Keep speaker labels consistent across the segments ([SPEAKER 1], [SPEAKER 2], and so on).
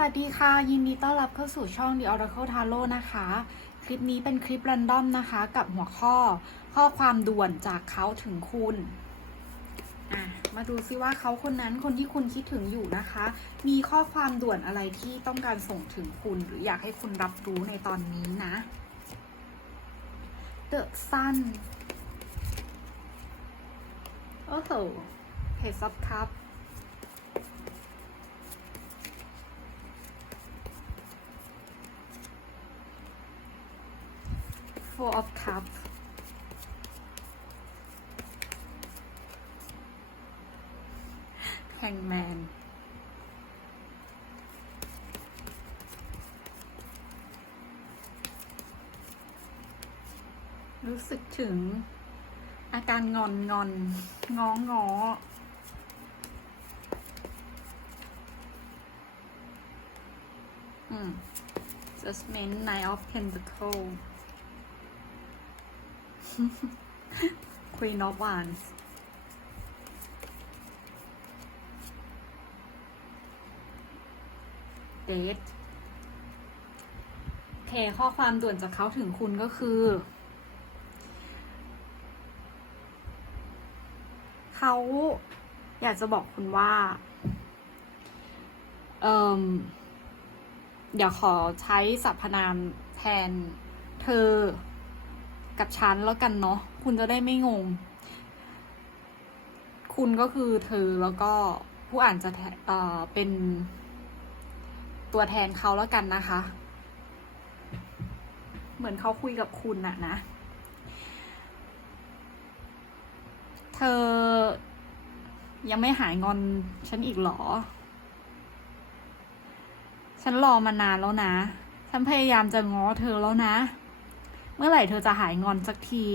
[SPEAKER 1] วัสดีค่ะ ยินดีต้อนรับเข้าสู่ช่อง The Oracle Tarot นะคะ คลิปนี้เป็นคลิปรันดอมนะคะ กับหัวข้อข้อความด่วนจากเขาถึงคุณมาดูซิว่าเขาคนนั้นคนที่คุณคิดถึงอยู่นะคะ มีข้อความด่วนอะไรที่ต้องการส่งถึงคุณ หรืออยากให้คุณรับรู้ในตอนนี้นะ The Sun โอ้โห Page of Cups Four of Cups Hangman รู้สึกถึงอาการงอนงอนง้องงออืม Judgment Nine of Pentacles Queen of Wands เดทโอเคข้อความด่วนจากเขาถึงคุณก็คือ เขาอยากจะบอกคุณว่าเอ่มเดี๋ยวขอใช้สรรพนามแทนเธอ กับฉันแล้วกันเนาะคุณจะได้ไม่งง คุณก็คือเธอแล้วก็ผู้อ่านจะเอ่อเป็นตัวแทนเขาแล้วกันนะคะ เหมือนเขาคุยกับคุณน่ะนะ เธอยังไม่หายงอนฉันอีกหรอ ฉันรอมานานแล้วนะ ฉันพยายามจะง้อเธอแล้วนะ เมื่อไหร่เธอจะหายงอนสักที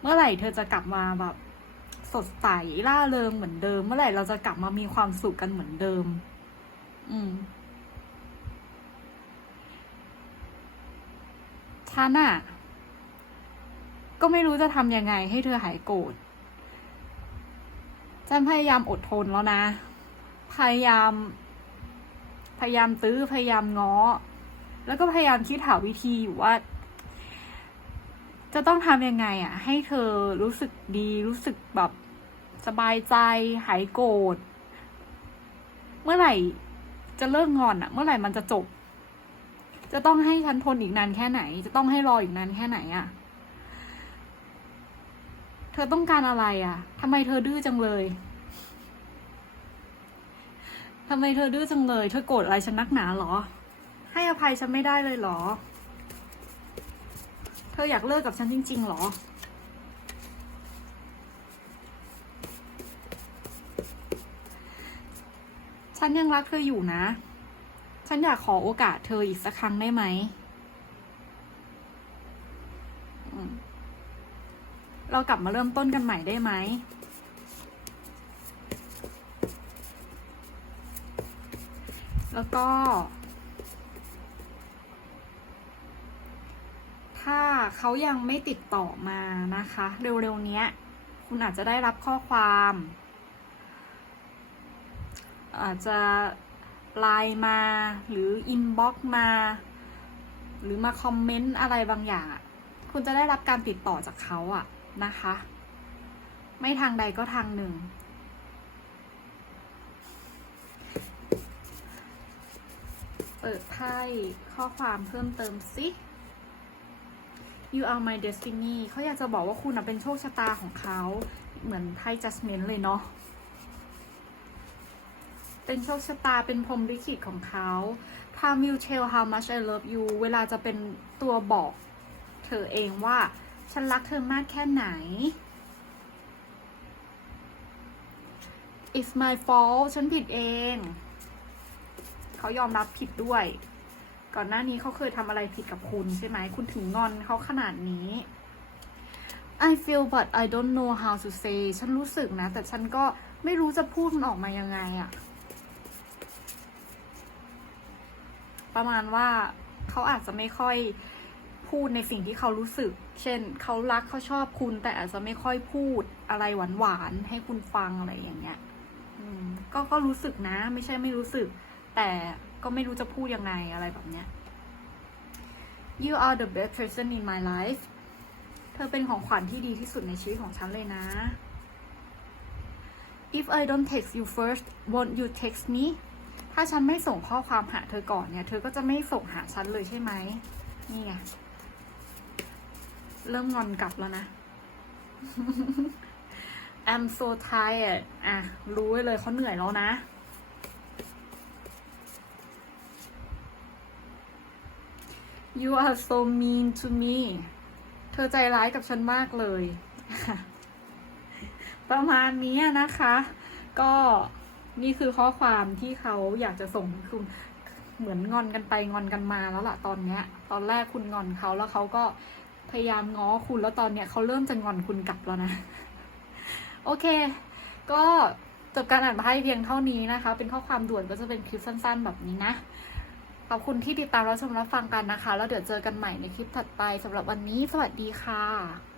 [SPEAKER 1] เมื่อไหร่เธอจะกลับมาแบบ สดใสล่าเริงเหมือนเดิม เมื่อไหร่เราจะกลับมามีความสุขกันเหมือนเดิม อืมฉันอะก็ไม่รู้จะทำยังไงให้เธอหายโกรธฉันพยายามอดทนแล้วนะ พยายาม พยายามตื้อ พยายามง้อ แล้วก็พยายามคิดหาวิธีอยู่ว่า จะต้องทำยังไงอะให้เธอรู้สึกดีรู้สึกแบบสบายใจ หายโกรธเมื่อไหร่จะเลิกงอนอะเมื่อไหร่มันจะจบ จะต้องให้ฉันทนอีกนานแค่ไหน จะต้องให้รออีกนานแค่ไหนอะเธอต้องการอะไรอะทำไมเธอดื้อจังเลยทำไมเธอดื้อจังเลย เธอโกรธอะไรฉันนักหนาเหรอ ให้อภัยฉันไม่ได้เลยเหรอ เธออยากเลิกกับฉันจริง ๆ หรอ ฉันยังรักเธออยู่นะ ฉันอยากขอโอกาสเธออีกสักครั้งได้ไหม เรากลับมาเริ่มต้นกันใหม่ได้ไหมแล้วก็ ถ้า เขายังไม่ติดต่อมานะคะ เร็วๆนี้คุณอาจจะได้รับข้อความ อาจจะไลน์มาหรืออินบ็อกมา หรือมาคอมเมนต์อะไรบางอย่างคุณจะได้รับการติดต่อจากเขาอะนะคะ ไม่ทางใดก็ทางหนึ่ง เปิดไพ่ข้อความเพิ่มเติมสิ You are my destiny เขาอยากจะบอกว่าคุณเป็นโชคชะตาของเขา เหมือนไพ่ judgment เลยเนาะ เป็นโชคชะตา เป็นพรหมลิขิตของเขา Time will tell how much I love you เวลาจะเป็นตัวบอกเธอเองว่า ฉันรักเธอมากแค่ไหน It's my fault ฉันผิดเอง เขายอมรับผิดด้วย ก่อนหน้านี้เขาเคยทำอะไรผิดกับคุณใช่ไหม คุณถึงงอนเขาขนาดนี้ I feel but I don't know how to say ฉันรู้สึกนะ แต่ฉันก็ไม่รู้จะพูดมันออกมายังไงอะประมาณว่าเขาอาจจะไม่ค่อยพูดในสิ่งที่เขารู้สึก เช่น เขารักเขาชอบคุณ แต่อาจจะไม่ค่อยพูดอะไรหวานๆให้คุณฟังอะไรอย่างเงี้ยก็ก็รู้สึกนะ ไม่ใช่ไม่รู้สึก แต่ ก็ไม่รู้จะพูดยังไงอะไรแบบเนี้ย you are the best person in my life เธอเป็นของขวัญที่ดีที่สุดในชีวิตของฉันเลยนะ if I don't text you first won't you text me ถ้าฉันไม่ส่งข้อความหาเธอก่อนเนี่ย เธอก็จะไม่ส่งหาฉันเลยใช่ไหม นี่ไง เริ่มงอนกลับแล้วนะ I'm so tired อะ รู้ไว้เลยเขาเหนื่อยแล้วนะ You are so mean to me เธอใจร้ายกับฉันมากเลย ประมาณนี้นะคะ ก็นี่คือข้อความที่เขาอยากจะส่งคุณเหมือนงอนกันไปงอนกันมาแล้วล่ะตอนเนี้ย ตอนแรกคุณงอนเขาแล้วเขาก็พยายามง้อคุณแล้วตอนเนี้ยเขาเริ่มจะงอนคุณกลับแล้วนะ โอเค ก็จบการอ่านไพ่เพียงเท่านี้นะคะ เป็นข้อความด่วนก็จะเป็นคลิปสั้น ๆ แบบนี้นะ ขอบคุณที่ติดตามรับชมรับฟังกันนะคะ แล้วเดี๋ยวเจอกันใหม่ในคลิปถัดไปสำหรับวันนี้ สวัสดีค่ะ